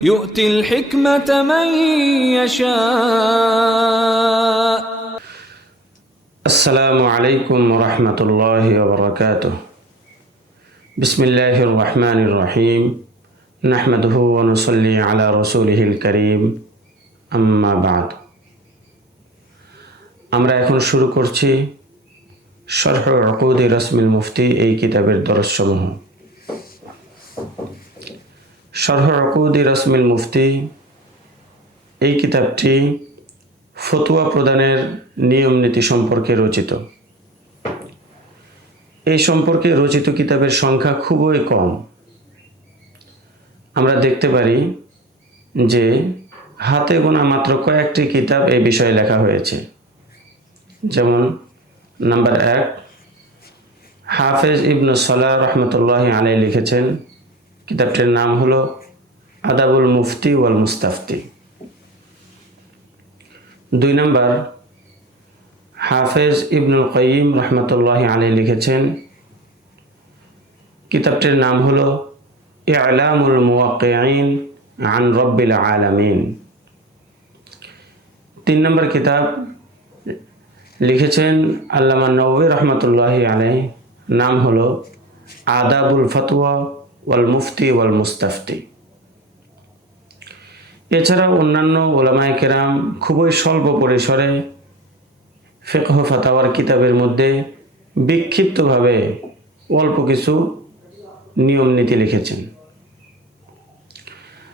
يؤتي الحكمة من يشاء السلام عليكم ورحمة الله وبركاته بسم الله الرحمن الرحيم نحمده ونصلي على رسوله الكريم أما بعد আমরা এখন শুরু করছি শরহ রকুদি রসমিল মুফতি এই কিতাবের দরসসমূহ শরহ রকুদি রসমিল মুফতি। এই কিতাবটি ফতুয়া প্রদানের নিয়ম নীতি সম্পর্কে রচিত। এই সম্পর্কে রচিত কিতাবের সংখ্যা খুবই কম। আমরা দেখতে পারি যে হাতে গোনা মাত্র কয়েকটি কিতাব এই বিষয়ে লেখা হয়েছে। যেমন নাম্বার এক, হাফেজ ইবনু সালাহ রহমতুল্লাহ আলাই লিখেছেন কিতাবটির নাম হলো আদাবুল মুফতি ওয়াল মুস্তাফতি। দুই নম্বর, হাফেজ ইবনুল কয়িম রহমতুল্লাহ আলী লিখেছেন, কিতাবটির নাম হলো ইলামুল মুওয়াক্কিঈন আন রব্বিল আলামিন। তিন নম্বর কিতাব লিখেছেন আল্লামা নবী রহমতুল্লাহ আলাই নাম হলো আদাবুল ফতোয়া ওয়াল মুফতি, ওয়াল মুস্তাফতি। এছাড়া অন্যান্য ওলামায় কেরাম খুবই স্বল্প পরিসরে ফেকহ ফাতাওয়ার কিতাবের মধ্যে বিক্ষিপ্তভাবে অল্প কিছু নিয়ম নীতি লিখেছেন।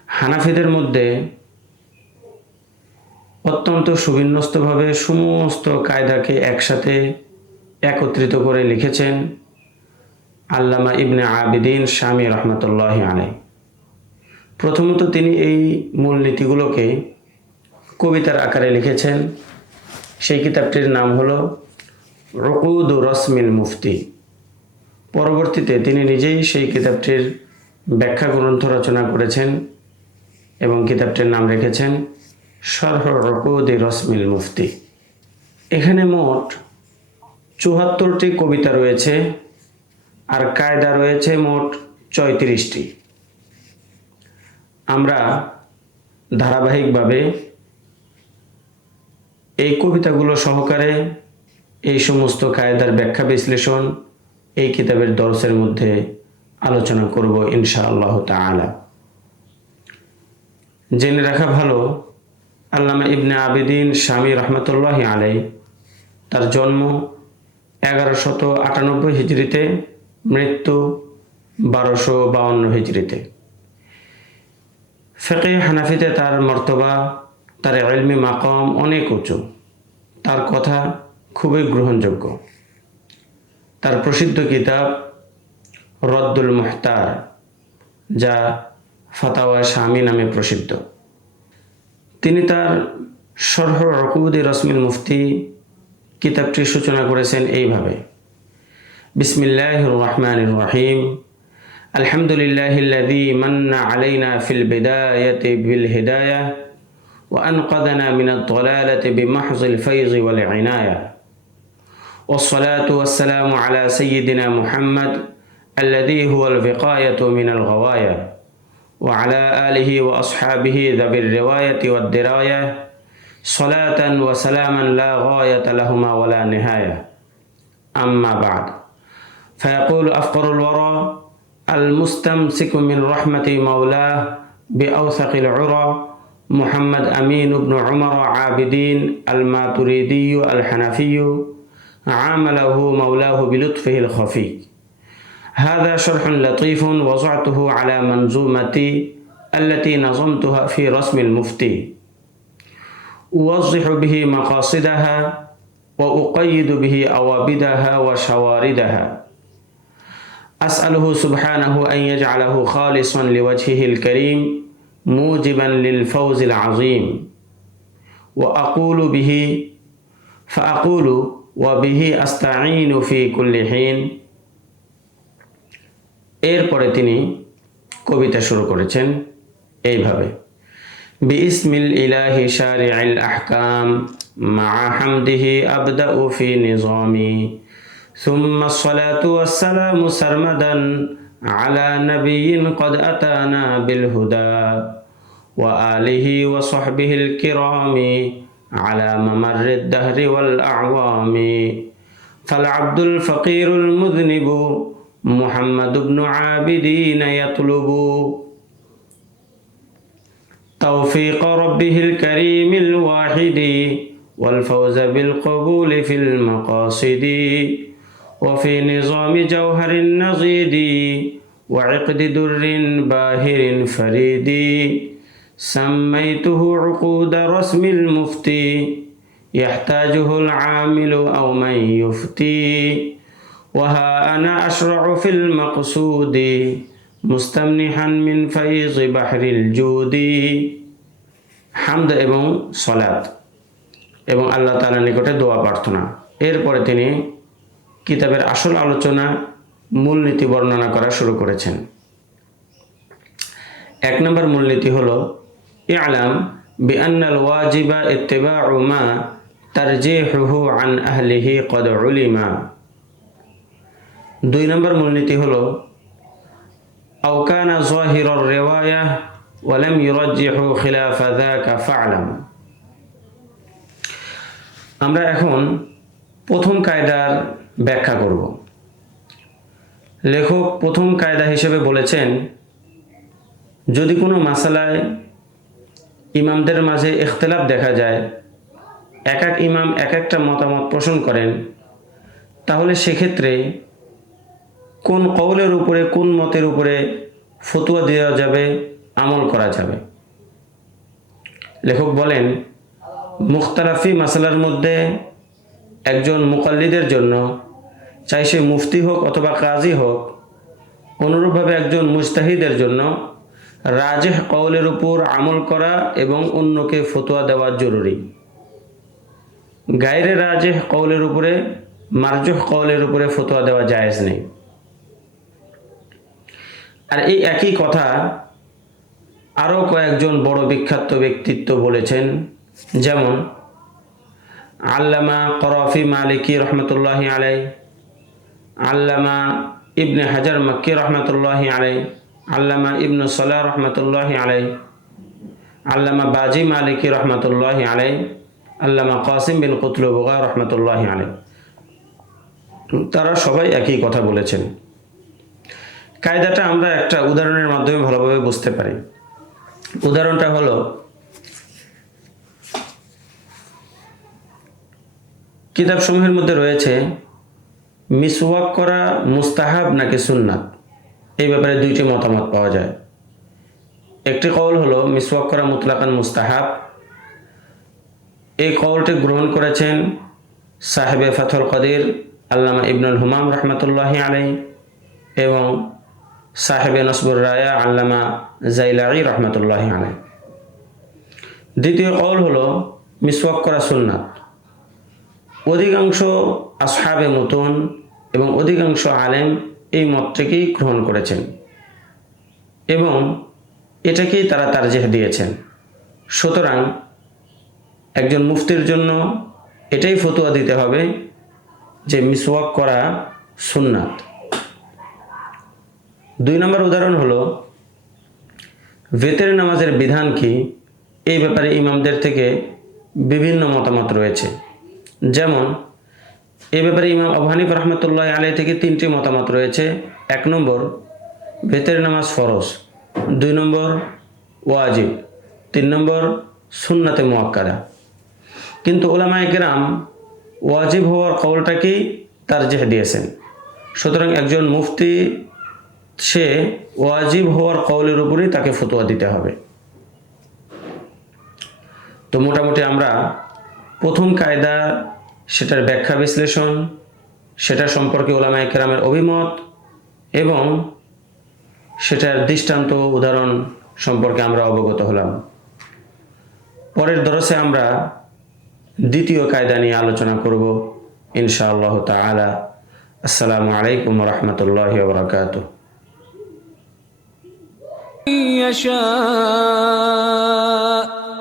হানাফিদের মধ্যে অত্যন্ত সুবিন্যস্তভাবে সমস্ত কায়দাকে একসাথে একত্রিত করে লিখেছেন। আল্লামা ইবনে আবিদিন স্বামী রহমতুল্লাহ আলাই প্রথমত তিনি এই মূলনীতিগুলোকে কবিতার আকারে লিখেছেন। সেই কিতাবটির নাম হল রকুদ রসমিল মুফতি। পরবর্তীতে তিনি নিজেই সেই কিতাবটির ব্যাখ্যা গ্রন্থ রচনা করেছেন এবং কিতাবটির নাম রেখেছেন সরহ রকুদ রসমিল মুফতি। এখানে মোট চুয়াত্তরটি কবিতা রয়েছে। আর কায়দা রয়েছে মোট চৌত্রিশটি। আমরা ধারাবাহিকভাবে এই কবিতাগুলো সহকারে এই সমস্ত কায়দার ব্যাখ্যা বিশ্লেষণ এই কিতাবের দর্শের মধ্যে আলোচনা করব ইনশা আল্লাহ তালা জেনে রাখা ভালো, আল্লামা ইবনে আবেদিন স্বামী রহমতুল্লাহ আলাই তার জন্ম এগারোশত আটানব্বই হিজড়িতে মৃত্যু বারোশো বাউন্ন হিজড়িতে। ফেকে হানাফিতে তার মর্তবা, তার এলমি মাকম অনেক উঁচু। তার কথা খুবই গ্রহণযোগ্য। তার প্রসিদ্ধ কিতাব রদ্দুল মুহতার যা ফাতাওয়া স্বামী নামে প্রসিদ্ধ। তিনি তার সরহ রকুদি রসমিল মুফতি কিতাবটির সূচনা করেছেন এইভাবে। بسم الله الرحمن الرحيم الحمد لله الذي من علينا في البداية بالهداية وأنقذنا من الضلالة بمحض الفيض والعناية والصلاة والسلام على سيدنا محمد الذي هو الوقاية من الغواية وعلى آله وأصحابه ذوي الرواية والدراية صلاة وسلاما لا غاية لهما ولا نهاية أما بعد فيقول أفقر الورى المستمسك من رحمة مولاه بأوثق العرى محمد أمين بن عمر عابدين الماتريدي الحنفي عامله مولاه بلطفه الخفي. هذا شرح لطيف وضعته على منظومتي التي نظمتها في رسم المفتي. أوضح به مقاصدها وأقيد به أوابدها وشواردها. أسأله سبحانه أن يجعله خالصا لوجهه الكريم موجبا للفوز العظيم وأقول به فأقول وبه أستعين في كل حين এরপরে তিনি কবিতা শুরু করেছেন এইভাবে বিসমিল ইলাহি শারি'আল আহকাম মা হামদিহি আবদাউ ফি নিজামি ثم الصلاة والسلام سرمدا على نبي قد أتانا بالهدى وآله وصحبه الكرام على ممر الدهر والأعوام. فالعبد الفقير المذنب محمد بن عابدين يطلب توفيق ربه الكريم الواحد والفوز بالقبول في المقاصد. وفي نظام جوهر النضيد وعقد در باهر فريد سميته عقود رسم المفتي يحتاجه العامل أو من يفتي وها أنا أشرع في المقصود মুস্তামনিহান মিন ফাইজ বাহরিল জুদি হামদ এবং সলাত এবং আল্লাহ তাআলার নিকটে দোয়া প্রার্থনা এরপরে তিনি কিতাবের আসল আলোচনা মূলনীতি বর্ণনা করা শুরু করেছেন। এক নম্বর মূলনীতি হল আলাম বিআনাল ওয়াজিবা উমা আন আহলিহি কদ দুই নম্বর মূলনীতি হল আওকানা জহির রেওয়ায়া ওয়ালাম ইউরজিহু খিলাফা যাকা আমরা এখন প্রথম কায়দার ব্যাখ্যা করব। লেখক প্রথম কায়দা হিসেবে বলেছেন, যদি কোনো মাসালায় ইমামদের মাঝে ইখতলাফ দেখা যায়, এক এক ইমাম এক একটা মতামত পোষণ করেন, তাহলে সেক্ষেত্রে কোন কৌলের উপরে, কোন মতের উপরে ফতুয়া দেওয়া যাবে, আমল করা যাবে? লেখক বলেন মুখতারাফি মাসালার মধ্যে একজন মুকাল্লিদের জন্য, চাই সে মুফতি হোক অথবা কাজী হোক, অনুরূপভাবে একজন মুস্তাহিদের জন্য রাজেহ কৌলের উপর আমল করা এবং অন্যকে ফতোয়া দেওয়া জরুরি। গায়রে রাজেহ কৌলের উপরে, মার্জহ কৌলের উপরে ফতোয়া দেওয়া জায়েজ নেই। আর এই একই কথা আরও কয়েকজন বড় বিখ্যাত ব্যক্তিত্ব বলেছেন, যেমন আল্লামা করফি মালিকি রহমতুল্লাহ আলাই আল্লামা ইবনে হাজার মক্কি রহমতুল্লাহ আলাই আল্লামা ইবনু সাল্লাহ রহমতুল্লাহ আলাই আল্লামা বাজি মালিকি রহমতুল্লাহ আলাই আল্লামা কাসিম বিন কুতলুবগা রহমতুল্লাহ আলাই তারা সবাই একই কথা বলেছেন। কায়দাটা আমরা একটা উদাহরণের মাধ্যমে ভালোভাবে বুঝতে পারি। উদাহরণটা হলো কিতাবসমূহের মধ্যে রয়েছে, মিসওয়াক করা মুস্তাহাব নাকি সুন্নাত? এই ব্যাপারে দুইটি মতামত পাওয়া যায়। একটি কৌল হলো, মিসওয়াক করা মুতলাকান মুস্তাহাব। এই কৌলটি গ্রহণ করেছেন সাহেবে ফাথল কদির, আল্লামা ইবনুল হুমাম রহমতুল্লাহ আলাই এবং সাহেবে নসবুর রায়া, আল্লামা জাইলাই রহমতুল্লাহ আলাই দ্বিতীয় কৌল হলো, মিসওয়াক করা সুন্নাত। অধিকাংশ আসহাবে মতন এবং অধিকাংশ আলেম এই মতটিকেই গ্রহণ করেছেন এবং এটাকেই তারা তারজেহ দিয়েছেন। সুতরাং একজন মুফতির জন্য এটাই ফতুয়া দিতে হবে যে মিসওয়াক করা সুন্নাত। দুই নম্বর উদাহরণ হলো ভেতের নামাজের বিধান কি? এই ব্যাপারে ইমামদের থেকে বিভিন্ন মতামত রয়েছে। যেমন, এ ব্যাপারে ইমাম আবু হানিফ রহমতুল্লাহ আলাই থেকে তিনটি মতামত রয়েছে। এক নম্বর, ভেতের নামাজ ফরজ। দুই নম্বর, ওয়াজিব। তিন নম্বর, সুন্নাতে মোয়াক্কাদা কিন্তু ওলামায় কেরাম ওয়াজিব হওয়ার কৌলটাকেই তার জেহ দিয়েছেন। সুতরাং একজন মুফতি, সে ওয়াজিব হওয়ার কৌলের উপরেই তাকে ফতোয়া দিতে হবে। তো মোটামুটি আমরা প্রথম কায়দা সেটার ব্যাখ্যা বিশ্লেষণ সেটা সম্পর্কে ওলামায় কেরামের অভিমত এবং সেটার দৃষ্টান্ত উদাহরণ সম্পর্কে আমরা অবগত হলাম পরের দরসে আমরা দ্বিতীয় কায়দা নিয়ে আলোচনা করব ইনশাআল্লাহ তালা আসসালামু আলাইকুম রহমতুল্লাহ বরকাত يشاء